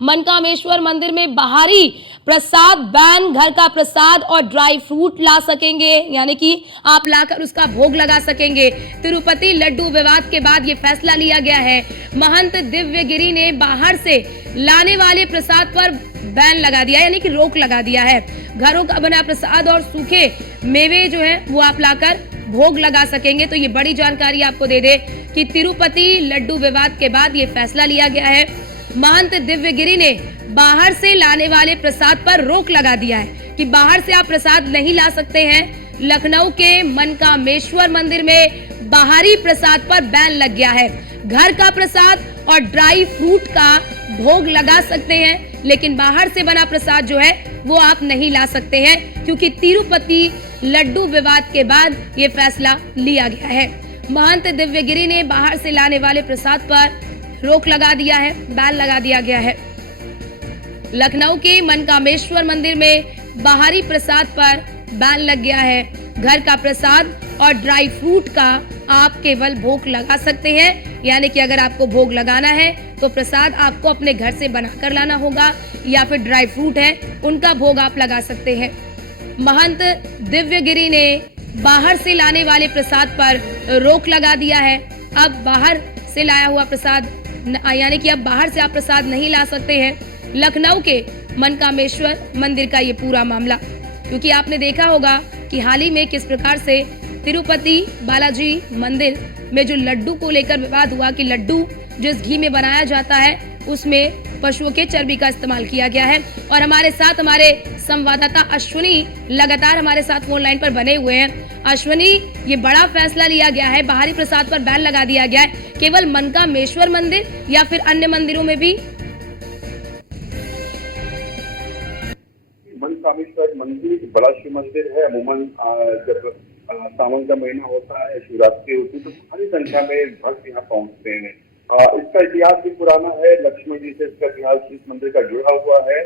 मनकामेश्वर मंदिर में बाहरी प्रसाद बैन, घर का प्रसाद और ड्राई फ्रूट ला सकेंगे, यानी कि आप लाकर उसका भोग लगा सकेंगे। तिरुपति लड्डू विवाद के बाद ये फैसला लिया गया है। महंत दिव्यगिरी ने बाहर से लाने वाले प्रसाद पर बैन लगा दिया, यानी कि रोक लगा दिया है। घरों का बना प्रसाद और सूखे मेवे जो है वो आप लाकर भोग लगा सकेंगे। तो ये बड़ी जानकारी आपको दे दे कि तिरुपति लड्डू विवाद के बाद ये फैसला लिया गया है। महंत दिव्यगिरी ने बाहर से लाने वाले प्रसाद पर रोक लगा दिया है कि बाहर से आप प्रसाद नहीं ला सकते हैं। लखनऊ के मनकामेश्वर मंदिर में बाहरी प्रसाद पर बैन लग गया है। घर का प्रसाद और ड्राई फ्रूट का भोग लगा सकते हैं, लेकिन बाहर से बना प्रसाद जो है वो आप नहीं ला सकते हैं, क्योंकि तिरुपति लड्डू विवाद के बाद ये फैसला लिया गया है। महंत दिव्यगिरी ने बाहर से लाने वाले प्रसाद पर रोक लगा दिया है, बैन लगा दिया गया है। लखनऊ के मनकामेश्वर मंदिर में बाहरी प्रसाद पर बैन लग गया है। घर का प्रसाद और ड्राई फ्रूट का आप केवल भोग लगा सकते हैं, यानी कि अगर आपको भोग लगाना है तो प्रसाद आपको अपने घर से बनाकर लाना होगा, या फिर ड्राई फ्रूट है उनका भोग आप लगा सकते हैं। महंत दिव्यगिरी ने बाहर से लाने वाले प्रसाद पर रोक लगा दिया है। अब बाहर से लाया हुआ प्रसाद, यानी कि अब बाहर से आप प्रसाद नहीं ला सकते हैं। लखनऊ के मनकामेश्वर मंदिर का ये पूरा मामला, क्योंकि आपने देखा होगा कि हाल ही में किस प्रकार से तिरुपति बालाजी मंदिर में जो लड्डू को लेकर विवाद हुआ कि लड्डू जिस घी में बनाया जाता है उसमें पशुओं के चर्बी का इस्तेमाल किया गया है। और हमारे साथ हमारे संवाददाता अश्विनी लगातार हमारे साथ फोन लाइन पर बने हुए हैं। अश्विनी, ये बड़ा फैसला लिया गया है, बाहरी प्रसाद पर बैन लगा दिया गया है, केवल मनकामेश्वर मंदिर या फिर अन्य मंदिरों में भी? मनकामेश्वर मंदिर बड़ा शिव मंदिर है। अमूमन जब सावन का महीना होता है, शिवरात्रि होती है, तो भारी संख्या में भक्त यहाँ पहुंचते हैं। इसका इतिहास भी पुराना है। लक्ष्मण जी से इसका इतिहास इस मंदिर का जुड़ा हुआ है।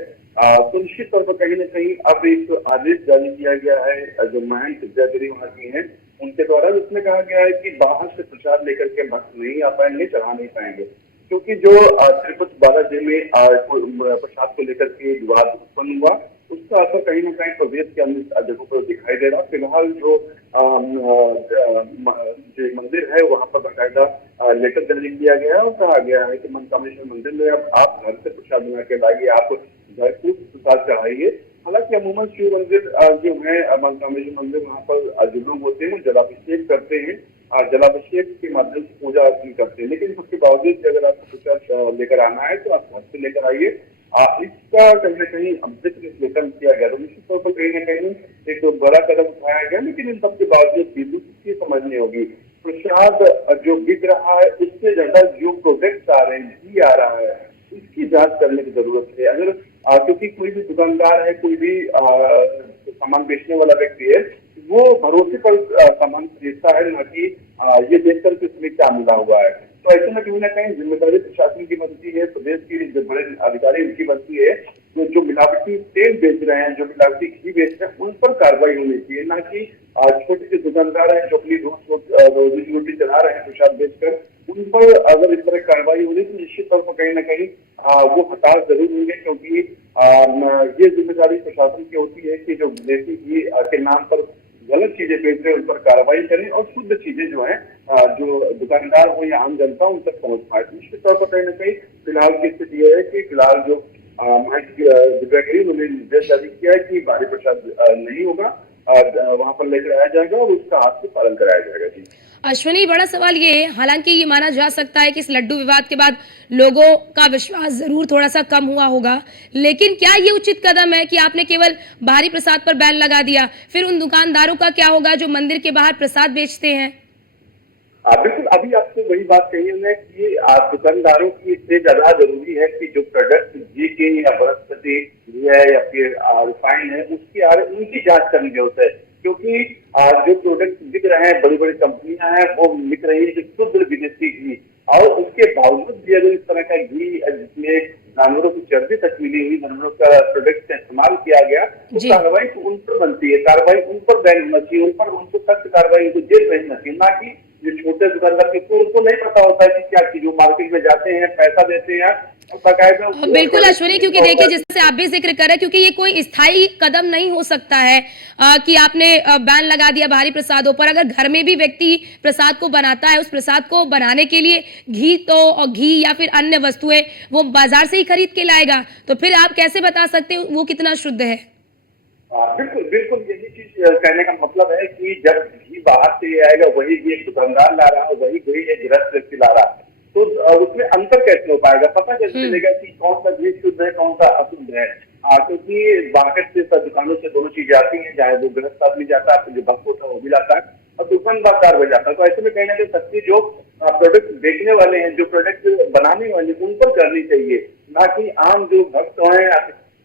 तो निश्चित तौर पर कहीं न कहीं अब एक आदेश जारी किया गया है जो महंत दिव्यगिरी वहाँ की हैं उनके द्वारा, जिसमें कहा गया है कि बाहर से प्रसाद लेकर के भक्त नहीं आ पाएंगे, चढ़ा नहीं पाएंगे, क्योंकि जो तिरुपति बालाजी में प्रसाद को लेकर के विवाद उत्पन्न हुआ उसका असर कहीं न कहीं प्रदेश के अन्य जगहों पर दिखाई दे रहा। फिलहाल जो मंदिर है वहाँ पर बाकायदा लेटर जारी किया गया है और कहा गया है कि मनकामेश्वर मंदिर में अब आप घर से प्रसाद बना के लाइए, आप घर को प्रसाद चढ़ाइए। हालांकि अमूमन शिव मंदिर जो है मनकामेश्वर मंदिर, वहाँ पर जो लोग होते हैं वो जलाभिषेक करते हैं, जलाभिषेक के माध्यम से पूजा अर्चना करते हैं, लेकिन सबके बावजूद अगर आपको प्रसाद लेकर आना है तो आप घर से लेकर आइए। इसका कहीं न कहीं जिक्र लेकर किया गया, तो निश्चित तौर पर कहीं न कहीं एक तो बड़ा कदम उठाया गया, लेकिन इन सबके बावजूद भी दूसरी समझनी होगी प्रसाद जो बिक रहा है उससे ज्यादा जो प्रोडक्ट आ रहे हैं, घी आ रहा है, इसकी जांच करने की जरूरत है। अगर क्योंकि कोई भी दुकानदार है, कोई भी सामान बेचने वाला व्यक्ति है, वो भरोसे पर सामान खरीदता है, न कि ये देखकर कि उसमें क्या मिला हुआ है। तो ऐसे में कहीं न कहीं जिम्मेदारी प्रशासन की बनती है, प्रदेश की जो बड़े अधिकारी उनकी बनती है, जो मिलावटी तेल बेच रहे हैं, जो मिलावटी घी बेच रहे हैं, उन पर कार्रवाई होनी चाहिए, ना कि छोटे से दुकानदार हैं जो अपनी रोजी रोटी चला रहे हैं प्रसाद बेचकर, उन पर अगर इस तरह कार्रवाई होगी तो निश्चित तौर पर कहीं न कहीं वो हताश जरूर होंगे, क्योंकि ये जिम्मेदारी प्रशासन की होती है कि जो विदेशी घी के नाम पर गलत चीजें बेच रहे हैं उन पर कार्रवाई करें और शुद्ध चीजें जो है जो दुकानदार हो या आम जनता उन तक पहुंच पाए। निश्चित तौर पर कहीं न कहीं फिलहाल की स्थिति यह है कि फिलहाल जो दिव्यगिरी उन्होंने निर्देश जारी किया है कि भारी प्रसाद नहीं होगा, वहां पर लेकर आया जाएगा और उसका हाथ से पालन कराया जाएगा। जी अश्विनी, बड़ा सवाल ये है, हालांकि ये माना जा सकता है कि इस लड्डू विवाद के बाद लोगों का विश्वास जरूर थोड़ा सा कम हुआ होगा, लेकिन क्या ये उचित कदम है कि आपने केवल बाहरी प्रसाद पर बैन लगा दिया? फिर उन दुकानदारों का क्या होगा जो मंदिर के बाहर प्रसाद बेचते हैं? बिल्कुल, अभी आपसे वही बात कही है कि दुकानदारों की इससे ज्यादा जरूरी है कि जो प्रोडक्ट घी के या वनस्पति घी है या फिर रिफाइंड है उसकी उनकी जांच करने की जरूरत है, क्योंकि जो प्रोडक्ट बिक रहे हैं, बड़ी बड़ी कंपनियां हैं, वो लिख रही है कि शुद्ध विदेशी घी, और उसके बावजूद भी अगर इस तरह का घी जिसमें जानवरों की चर्बी तक मिली हुई, जानवरों का प्रोडक्ट का इस्तेमाल किया गया, तो कार्रवाई तो उन पर बनती है, कार्रवाई उन पर बैन होना चाहिए, उन पर उनको सख्त कार्रवाई, उनको जेल भेजना चाहिए, ना कि जो छोटे दुकानदार की, तो उनको नहीं पता होता है कि क्या चीज, वो मार्केट में जाते हैं, पैसा देते हैं और बाकायदा बिल्कुल अश्विनी, क्योंकि देखिए जैसे आप भी जिक्र कर रहे हैं, क्योंकि ये कोई स्थायी कदम नहीं हो सकता है कि आपने बैन लगा दिया भारी प्रसादों पर। अगर घर में भी व्यक्ति प्रसाद को बनाता है, उस प्रसाद को बनाने के लिए घी या फिर अन्य वस्तुएं वो बाजार से ही खरीद के लाएगा, तो फिर आप कैसे बता सकते हो वो कितना शुद्ध है? बिल्कुल बिल्कुल, यही चीज कहने का मतलब है कि जब घी बाहर से आएगा, वही घी एक दुकानदार ला रहा है, वही घी एक गृहस्थ व्यक्ति ला रहा है, तो उसमें अंतर कैसे हो पाएगा? पता कैसे चलेगा कि कौन सा घी शुद्ध है, कौन सा अशुद्ध है? क्योंकि मार्केट से, दुकानों से दोनों चीजें आती हैं, चाहे वो गृहस्थ आदमी जाता है, जो भक्त होता है वो भी लाता है, और दुकानदार भी जाता है। तो ऐसे में कहीं ना कहीं सख्ती जो प्रोडक्ट बेचने वाले हैं, जो प्रोडक्ट बनाने वाले, उन पर करनी चाहिए, ना कि आम जो भक्त हैं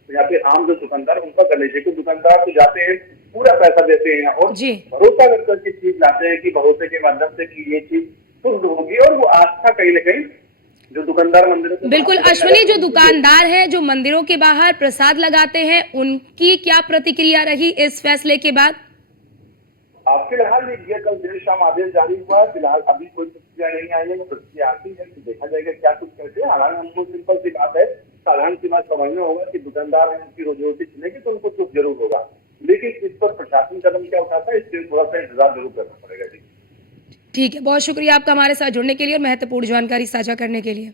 या फिर आम जो दुकानदार, उनका करने चाहिए। दुकानदार तो जाते हैं, पूरा पैसा देते हैं और भरोसा करके चीज लाते हैं कि भरोसे के माध्यम से कि ये चीज शुद्ध होगी, और वो आस्था कहीं ना कहीं जो दुकानदार मंदिरों, बिल्कुल अश्विनी, जो दुकानदार है जो मंदिरों के बाहर प्रसाद लगाते हैं, उनकी क्या प्रतिक्रिया रही इस फैसले के बाद? फिलहाल ये कल देर शाम आदेश जारी हुआ है, फिलहाल अभी कोई प्रतिक्रिया नहीं आई है। प्रतिक्रिया आती है तो देखा जाएगा क्या कुछ कहते हैं। हालांकि हमको सिंपल सी बात है, साधारण सी बात समझना होगा कि दुकानदार हैं, उनकी रोजी रोटी चलेगी तो उनको दुख जरूर होगा, लेकिन इस पर प्रशासन कदम क्या उठाता है, इसके थोड़ा सा इंतजार जरूर करना पड़ेगा। जी ठीक है, बहुत शुक्रिया आपका हमारे साथ जुड़ने के लिए और महत्वपूर्ण जानकारी साझा करने के लिए।